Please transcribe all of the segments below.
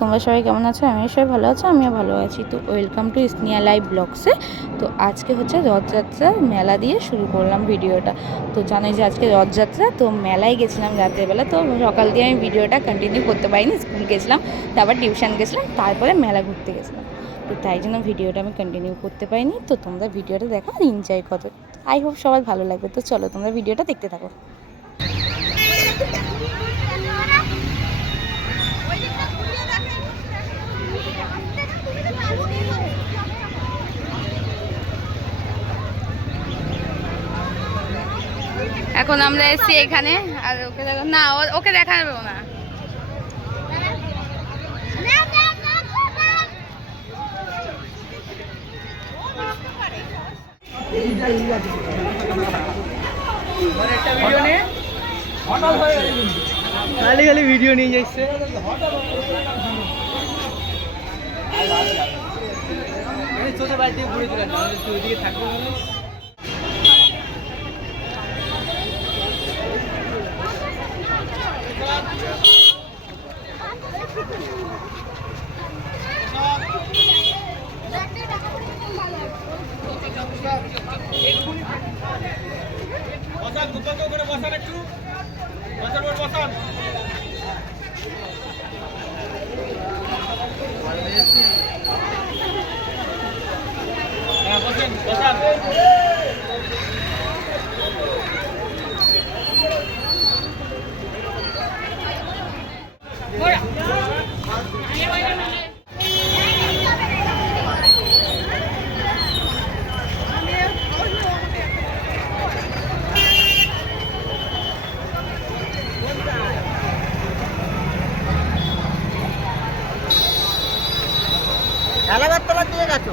তোমরা সবাই কেমন আছো? আমিও সবাই ভালো আছো, আমিও ভালো আছি। তো ওয়েলকাম টু স্নেহা লাইভ ব্লগসে। তো আজকে হচ্ছে রথযাত্রা মেলা দিয়ে শুরু করলাম ভিডিওটা। তো জানোই যে আজকে রথযাত্রা, তো মেলায় গেছিলাম রাতের বেলা। তো সকাল দিয়ে আমি ভিডিওটা কন্টিনিউ করতে পারিনি, স্কুল গেছিলাম, তারপর টিউশন গেছিলাম, তারপরে মেলা ঘুরতে গেছিলাম। তো তাই জন্য ভিডিওটা আমি কন্টিনিউ করতে পারিনি। তো তোমরা ভিডিওটা দেখো আর এনজয় করো। আই হোপ সবার ভালো লাগবে। তো চলো তোমরা ভিডিওটা দেখতে থাকো। এখন আমরা এসেছি এখানে, আর ওকে দেখো না, ওকে দেখা যাবে না। খালি খালি ভিডিও নিয়ে যাচ্ছে। ছোট বাড়ি থেকে ঘুরে চলে আসছে, ওইদিকে থাকবে। বসান একটু, বসান। হ্যাঁ বসেন, বসান। খেলাবার তোলা দিয়ে গেছো।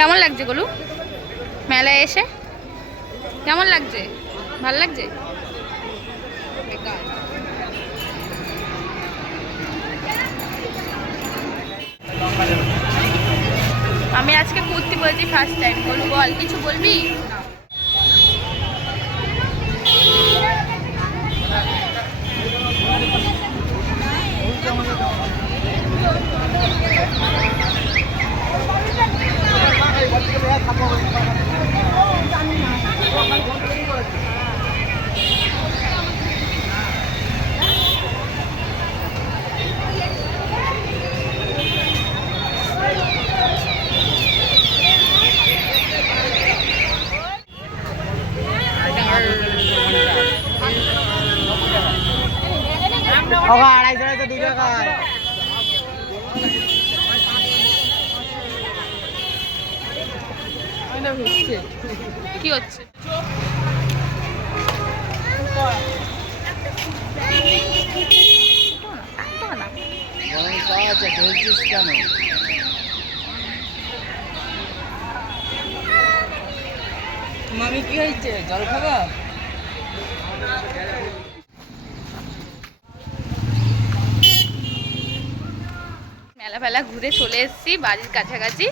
কেমন লাগছে গোলু মেলায় এসে? কেমন লাগছে? ভালো লাগছে? আমি আজকে কুর্তি পরেছি ফার্স্ট টাইম। গোলু বল, কিছু বলবি? কি হচ্ছে? মামি কি হয়েছে? জল খাবা? মেলা ফেলা ঘুরে চলে এসেছি বাড়ির কাছাকাছি।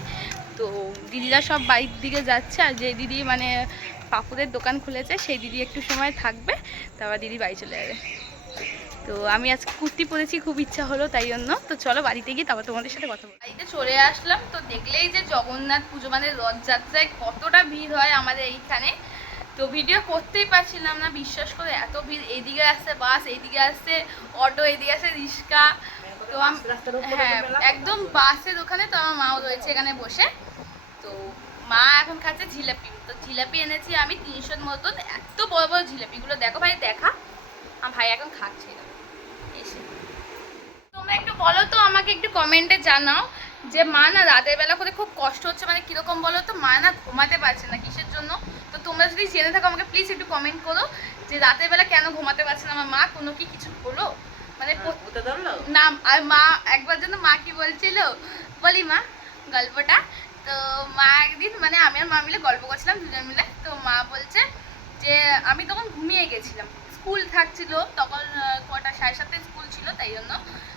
তো দিদিরা সব বাড়ির দিকে যাচ্ছে, আর যে দিদি মানে পাপুদের দোকান খুলেছে সেই দিদি একটু সময় থাকবে, তারপর দিদি বাড়ি চলে যাবে। তো আমি আজকে কুর্তি পরেছি, খুব ইচ্ছা হলো তাই জন্য। তো চলো বাড়িতে গিয়ে তারপর তোমাদের সাথে কথা বলবো। বাড়িতে চলে আসলাম, তো দেখলেই যে জগন্নাথ পুজো মানে রথযাত্রায় কতটা ভিড় হয় আমাদের এইখানে। তো ভিডিও করতেই পারছিলাম না, বিশ্বাস করে এত ভিড়। এইদিকে আসছে বাস, এইদিকে আসছে অটো, এইদিকে আসছে রিক্সা। তো হ্যাঁ, একদম বাসের ওখানে। তো আমার মাও রয়েছে এখানে বসে। তো মা এখন খাচ্ছে জিলাপি। তো জিলাপি এনেছি আমি 300-র মতন, এত বড় বড় জিলাপিগুলো। দেখো ভাই, দেখা, আমার ভাই এখন খাচ্ছে এসে। তোমরা একটু বলো তো, আমাকে একটু কমেন্টে জানাও যে মা না রাতের বেলা করে খুব কষ্ট হচ্ছে, মানে কিরকম বলো তো, মা না ঘুমাতে পারছে না কিসের জন্য। তো তোমরা যদি জেনে থাকো আমাকে প্লিজ একটু কমেন্ট করো যে রাতের বেলা কেন ঘুমাতে পারছে না আমার মা, কোনো কি কিছু হলো মানে না। আর মা একবার জন্য মা কি বলছিল বলি মা গল্পটা। তো মা একদিন মানে আমি আর মা মিলে গল্প করছিলাম দুজন মিলে, তো মা বলছে যে আমি তখন ঘুমিয়ে গেছিলাম, স্কুল থাকছিল তখন, কটা 7:30 স্কুল ছিল, তাই জন্য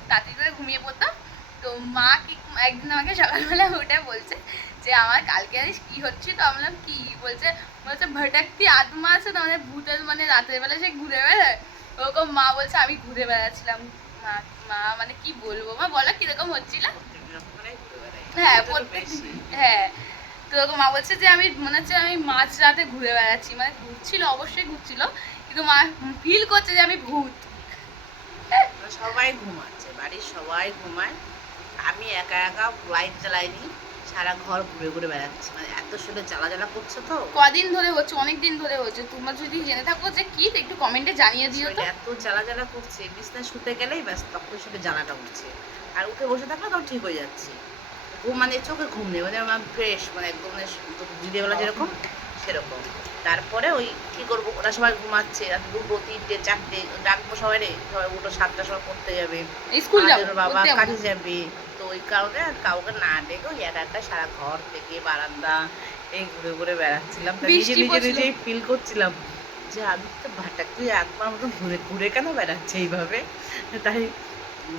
তাড়াতাড়ি করে ঘুমিয়ে পড়তাম। তো মা কি একদিন আমাকে সকালবেলা উঠে বলছে যে আমার কালকে জানিস কি হচ্ছে, তো আমি বললাম কি, বলছে বলছে ভটাক্তি আত্মা আছে না, মানে ভূতের মানে রাতের বেলা সে ঘুরে বেড়ায় ওরকম। মা বলছে আমি ঘুরে বেড়াচ্ছিলাম। মা মা মানে কি বলবো, মা বলো কিরকম হচ্ছিল। হ্যাঁ হ্যাঁ, তো ওরকম মা বলছে যে আমি মনে হচ্ছে আমি মাঝ রাতে ঘুরে বেড়াচ্ছি, মানে ঘুরছিল অবশ্যই ঘুরছিল, কিন্তু মা ফিল করছে যে আমি ভূত। সবাই ঘুমাচ্ছে, বাড়ির সবাই ঘুমায়, আমি একা একা লাইট জ্বালাইনি, সারা ঘর ঘুরে ঘুরে বেড়াচ্ছি, মানে এত সুন্দর জ্বালা জ্বালা করছে। তো কদিন ধরে হচ্ছে, অনেক দিন ধরে হচ্ছে, তোমরা যদি জেনে থাকো যে কি তো একটু কমেন্টে জানিয়ে দিও তো। এত জ্বালা জ্বালা করছে, বিছনায় শুতে গেলেই ব্যাস তখন শুধু জ্বালাটা উঠছে, আর উঠে বসে থাকলে তখন ঠিক হয়ে যাচ্ছে। ঘুম মানে চোখে ঘুম নেই, মানে আমার ফ্রেশ, মানে একদম দিদিবেলা যেরকম সেরকম। তারপরে ওই কি করবো, ওরা সবাই ঘুমাচ্ছে, রাত 2, 3, 4 ডাকবো সবাই রে, সবাই উঠো 7টার সময় পড়তে যাবে, স্কুল যাবে, বাবা পড়তে যাবো। কাজে যাবে। তো ওই কারণে আর কাউকে না ডেকে ওই একা একা সারা ঘর থেকে বারান্দা এই ঘুরে ঘুরে বেড়াচ্ছিলাম। তা নিজে বৃষ্টি নিজে পড়ছিল। নিজেই ফিল করছিলাম যে আমি তো ভাটাকে একবার মতো ঘুরে ঘুরে কেন বেড়াচ্ছে এইভাবে। তাই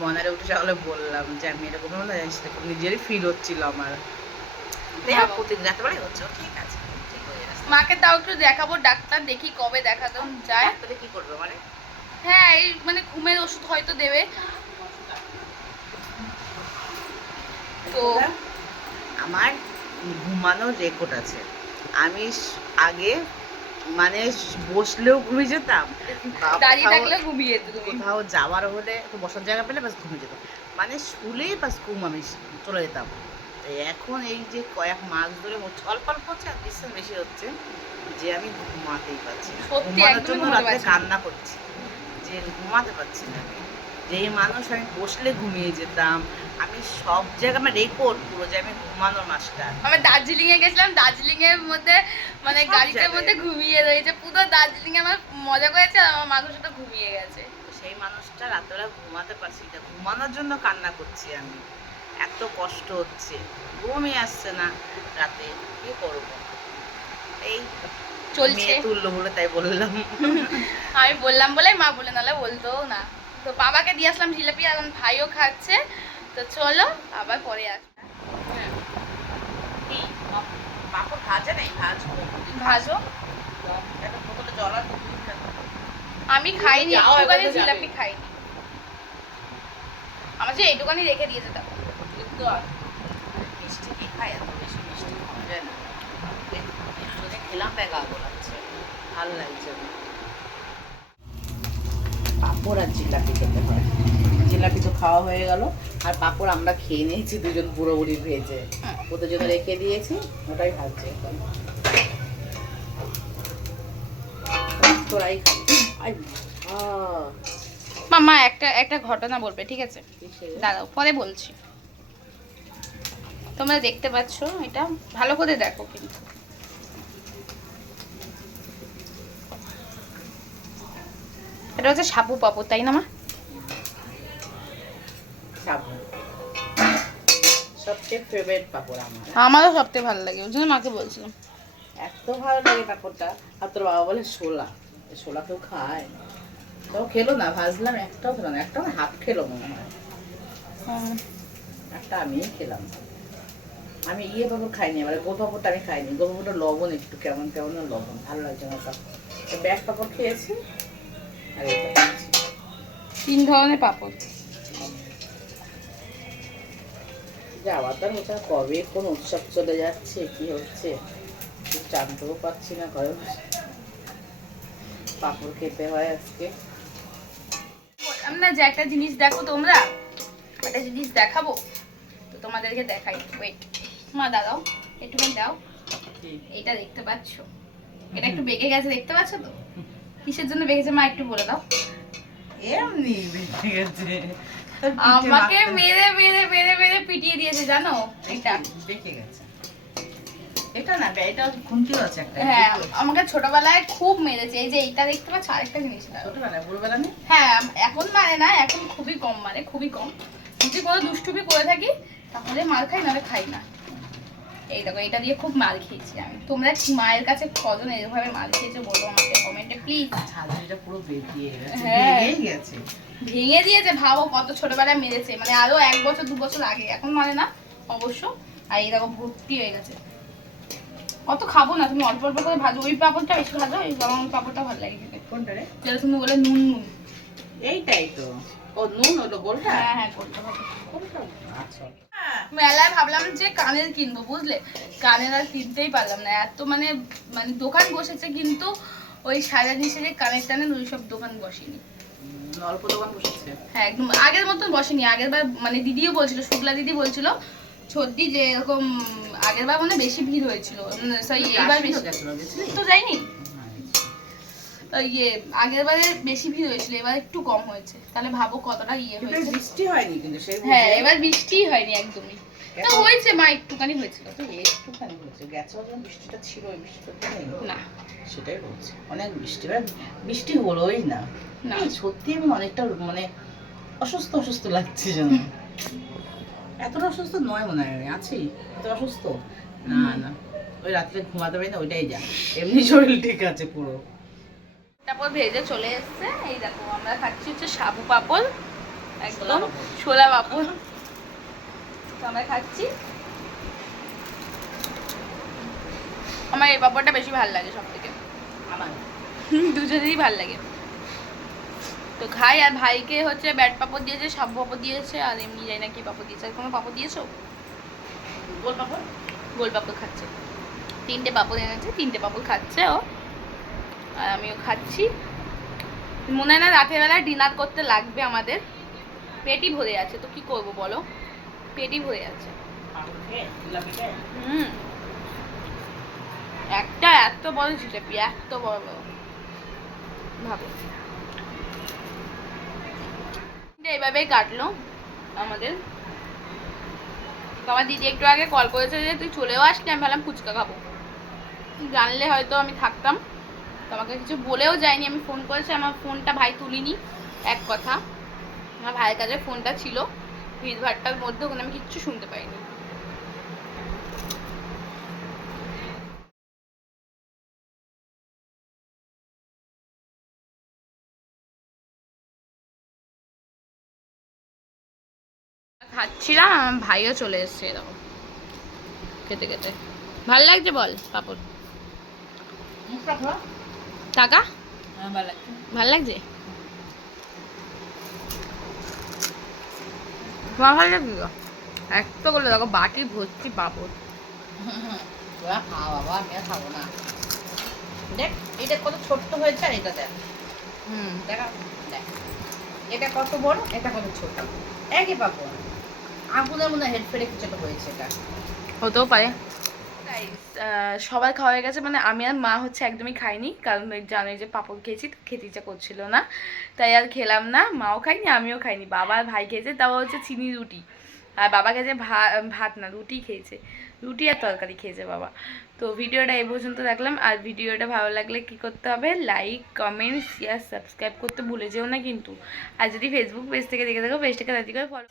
মনারে উঠে সকালে বললাম যে আমি এরকম না, সেরকম নিজেরই ফিল হচ্ছিল আমার। ভালো। প্রতিদিন রাত্রে হচ্ছে, ঠিক আছে ঠিক হয়ে যাচ্ছে। মাকে তাও একটু দেখাবো, ডাক্তার দেখি কবে দেখাতে যায়। তাহলে কি করবে মানে? হ্যাঁ এই মানে ঘুমের ওষুধ হয়তো দেবে। তো আমার ঘুমানোর রেকর্ড আছে। আমি আগে মানে বসলেও ঘুমিয়ে যেতাম, দাঁড়িয়ে কোথাও- থাকলে ঘুমিয়ে যেত তুমি। কোথাও যাওয়ার হলে একটু বসার জায়গা পেলে বাস ঘুমিয়ে যেতাম, মানে শুলেই বাস ঘুম আমি চলে যেতাম। তো এখন এই যে কয়েক মাস ধরে হচ্ছে, অল্প অল্প হচ্ছে আর ডিস্টেন্স বেশি হচ্ছে, যে আমি ঘুমাতেই পারছি না, সত্যি ঘুমানোর একদমই জন্য ঘুমাতে রাতে পারছি না। কান্না করছি যে ঘুমাতে পারছি না আমি। যেই মানুষ আমি বসলে ঘুমিয়ে যেতাম, আমি সব জায়গায় আমার রেকর্ড পুরো যে আমি ঘুমানোর মাস্টার। আমরা দার্জিলিং এ গেছিলাম, দার্জিলিং এর মধ্যে মানে সব গাড়িটার জায়গায়। মধ্যে ঘুমিয়ে রয়েছে পুরো দার্জিলিং এ, আমার মজা করেছে আর আমার মাগুর সাথে ঘুমিয়ে গেছে। তো সেই মানুষটা রাতেবেলা ঘুমাতে পারছি না, ঘুমানোর জন্য কান্না করছি আমি, এত কষ্ট হচ্ছে, ঘুমই আসছে না রাতে, কি করব। এই চলছে। মেয়ে তুললো বলে তাই বললাম। আমি বললাম বলে মা বলে, নাহলে বলতো না। তো বাবাকে দিয়ে আসলাম জিলাপি, এখন ভাইও খাচ্ছে। তো চলো আবার পরে আস। কি পাপড় ভাজা নেই, ভাজবো। ভাজো। একটা বোতলে জল আর দুধ রাখো। আমি খাইনি, যাও, একটুখানি এবারে যাবে। জিলাপি খাইনি। আমার যে এইটুখানি রেখে দিয়েছে তা। মিষ্টি কি খাই, এত বেশি মিষ্টি খাওয়া যায় না, যদি খেলাম তাই গা গোলাচ্ছে, ভালো লাগছে না। পাঁপড় আর জিলাপি খেতে হয়, জিলাপি তো খাওয়া হয়ে গেল, আর পাঁপড় আমরা খেয়ে নিয়েছি দুজন বুড়ো বুড়ি ভেজে, ওদের জন্য রেখে দিয়েছি, ওটাই ভাজছে এখন। তোরাই খাবি। আই মামা একটা একটা ঘটনা বলবে, ঠিক আছে? কিসের? দাঁড়াও পরে বলছি। তোমরা দেখতে পাচ্ছ, এটা ভালো করে দেখো কিন্তু। এটা হচ্ছে সাবু পাপড়, তাই না মা? সাবু সবচেয়ে ফেভারিট পাঁপড় আমার, আমারও সবথেকে ভালো লাগে, ওই জন্য মাকে বলছিলাম। এত ভালো লাগে পাঁপড়টা। আর তোর বাবা বলে শোলা, শোলা কেউ খায়, তাও খেলো না, ভাজলাম একটাও খেলো না, একটা না হাফ খেলো মনে হয়, একটা আমিই খেলাম। আমি পাঁপড় খাইনি, এবার গোল পাঁপড়টা আমি খাইনি, গোল পাঁপড়টা লবণ একটু কেমন কেমন লবণ, ভালো লাগছে না। তো ব্যাগ পাঁপড় খেয়েছি আর এটা খেয়েছি। 3 ধরনের পাপড়। যাওয়া তার হচ্ছে, কবে কোন উৎসব চলে যাচ্ছে, কি হচ্ছে জানতেও পারছি না, ঘরে বসে পাঁপড় খেতে হয় আজকে। বললাম না যে একটা জিনিস দেখো তোমরা, একটা জিনিস দেখাবো, তো তোমাদেরকে দেখাই। ওয়েট মা, দাঁড়াও একটুখানি দাও। এইটা দেখতে পাচ্ছ, এটা একটু বেঁকে গেছে, দেখতে পাচ্ছ তো? কিসের জন্য বেঁকেছে মা একটু বলে দাও। এমনি বেঁচে গেছে, আমাকে মেরে মেরে মেরে মেরে পিটিয়ে দিয়েছে জানো এটা। দেখে গেছে এটা না, এটা খুন্তিও আছে একটা। হ্যাঁ আমাকে ছোটবেলায় খুব মেরেছে। এই যে এইটা দেখতে পাচ্ছ আরেকটা জিনিস না, ছোটবেলায় বুড়োবেলা নেই। হ্যাঁ এখন মানে না, এখন খুবই কম মানে, খুবই কম। যদি কোনো দুষ্টুমি করে থাকি তাহলে মার খাই, নাহলে খাই না। এই দেখো এটা দিয়ে খুব মার খেয়েছি আমি। তোমরা মায়ের কাছে কজন এরভাবে মার খেয়েছো বলো আমাকে কমেন্টে প্লিজ। ঝালমুড়িটা পুরো বেরিয়ে গেছে, হ্যাঁ। ভেঙেই গেছে। ভেঙে দিয়েছে, ভাবো কত ছোটবেলায় মেরেছে, মানে আরো 1 বছর 2 বছর আগে, এখন মানে না অবশ্য। আর এই দেখো ভর্তি হয়ে গেছে। অত খাবো না, তুমি অল্প অল্প করে ভাজো। ওই পাপড়টা বেশি ভাজো, আমার ওই পাপড়টা ভালো লাগে খেতে। কোনটা রে? যেটা তুমি বলে নুন নুন। এইটাই তো। ও নুন হলো গোলটা। হ্যাঁ হ্যাঁ করতে হবে। কোনটা? আচ্ছা। মেলায় ভাবলাম যে কানের কিনবো, বুঝলে কানের আর কিনতেই পারলাম না। এত মানে মানে দোকান বসেছে, কিন্তু ওই সারা নিচে কানের টানের ওই সব দোকান বসেনি। অল্প দোকান বসেছে। হ্যাঁ একদম আগের মতন বসেনি। আগের বার মানে দিদিও বলছিল, শুক্লা দিদি বলছিল সত্যি যে এরকম আগের বার মানে বেশি ভিড় হয়েছিল। সরি এইবার বেশি তো যাইনি। ইয়ে আগের বারে বেশি ভিড় হয়েছিল, এবার একটু কম হয়েছে। তাহলে ভাবো কতটা ইয়ে হয়েছে। বৃষ্টি হয়নি কিন্তু সেই। হ্যাঁ এবার বৃষ্টি হয়নি একদমই। তো হয়েছে মা, একটুখানি হয়েছিল তো। একটুখানি হয়েছে, গেছে যখন বৃষ্টিটা ছিল, ওই বৃষ্টিটা তো নেই না সেটাই বলছি। অনেক বৃষ্টি, বৃষ্টি হলোই না। না এই সত্যি আমি অনেকটা মানে অসুস্থ অসুস্থ লাগছে যেন। এতটা অসুস্থ নয় মনে হয়, আছি এত অসুস্থ না। না ওই রাত্রে ঘুমাতে পারি না, ওইটাই যা। এমনি শরীর ঠিক আছে পুরো। তারপর ভেজে চলে এসছে। এই দেখো আমরা খাচ্ছি হচ্ছে সাবু পাপড়, একদম ছোলা পাপড়। তো আমরা খাচ্ছি। আমার এই পাপড়টা বেশি ভালো লাগে সব থেকে, আমার দুজনেরই ভালো লাগে। তো খাই। আর ভাইকে হচ্ছে ব্যাট পাপড় দিয়েছে, সাবু পাপড় দিয়েছে, আর এমনি যাই না কি পাপড় দিয়েছে। আর কোনো পাপড় দিয়েছো? গোল পাপড়। গোল পাপড় খাচ্ছে। 3টে পাপড় এনেছে, 3টে পাপড় খাচ্ছে ও, আর আমিও খাচ্ছি। মনে হয় না রাতের বেলায় ডিনার করতে লাগবে আমাদের। পেটই ভরে আছে, তো কি করব বলো, পেটই ভরে আছে। হুম একটা এত বড় জিলাপি, এত বড় বড়, ভাবো। এইভাবেই কাটলো আমাদের। আমার দিদি একটু আগে কল করেছে যে তুই চলেও আসলি, আমি ভাবলাম ফুচকা খাবো। জানলে হয়তো আমি থাকতাম। তো আমাকে কিছু বলেও যায়নি। আমি ফোন করেছি, আমার ফোনটা ভাই তুলিনি, এক কথা। আমার ভাইয়ের কাছে ফোনটা ছিল, ভিড়ভাড়টার মধ্যে, ওখানে আমি কিচ্ছু শুনতে পাইনি। খাচ্ছিলাম, আমার ভাইও চলে এসছে এরকম খেতে খেতে। ভাল লাগছে বল পাপড়? টাকা ভাল লাগছে? তোমার ভালো লাগছে তো? একটা করলে দেখো বাটি ভর্তি পাপড়। তোরা খাওয়া বাবা, আমি আর খাবো না। দেখ এটা কত ছোট্ট হয়েছে, আর এটা দেখ। দেখা দেখ, এটা কত বড়, এটা কত ছোট, একই পাবো। আগুনের মনে হেড ফেটে কিছু একটা হয়েছে, এটা হতেও পারে। সবার খাওয়া হয়ে গেছে, মানে আমি আর মা হচ্ছে একদমই খাইনি, কারণ জানোই যে পাপড় খেয়েছি, তো খেতে ইচ্ছা করছিল না, তাই আর খেলাম না। মাও খাইনি, আমিও খাইনি। বাবা আর ভাই খেয়েছে, তাও হচ্ছে চিনি রুটি। আর বাবা খেয়েছে ভাত না, রুটি খেয়েছে, রুটি আর তরকারি খেয়েছে বাবা। তো ভিডিওটা এই পর্যন্ত রাখলাম। আর ভিডিওটা ভালো লাগলে কি করতে হবে, লাইক কমেন্ট শেয়ার সাবস্ক্রাইব করতে ভুলে যেও না কিন্তু। আর যদি ফেসবুক পেজ থেকে দেখে থাকো, পেজটাকে তাড়াতাড়ি করে ফলো।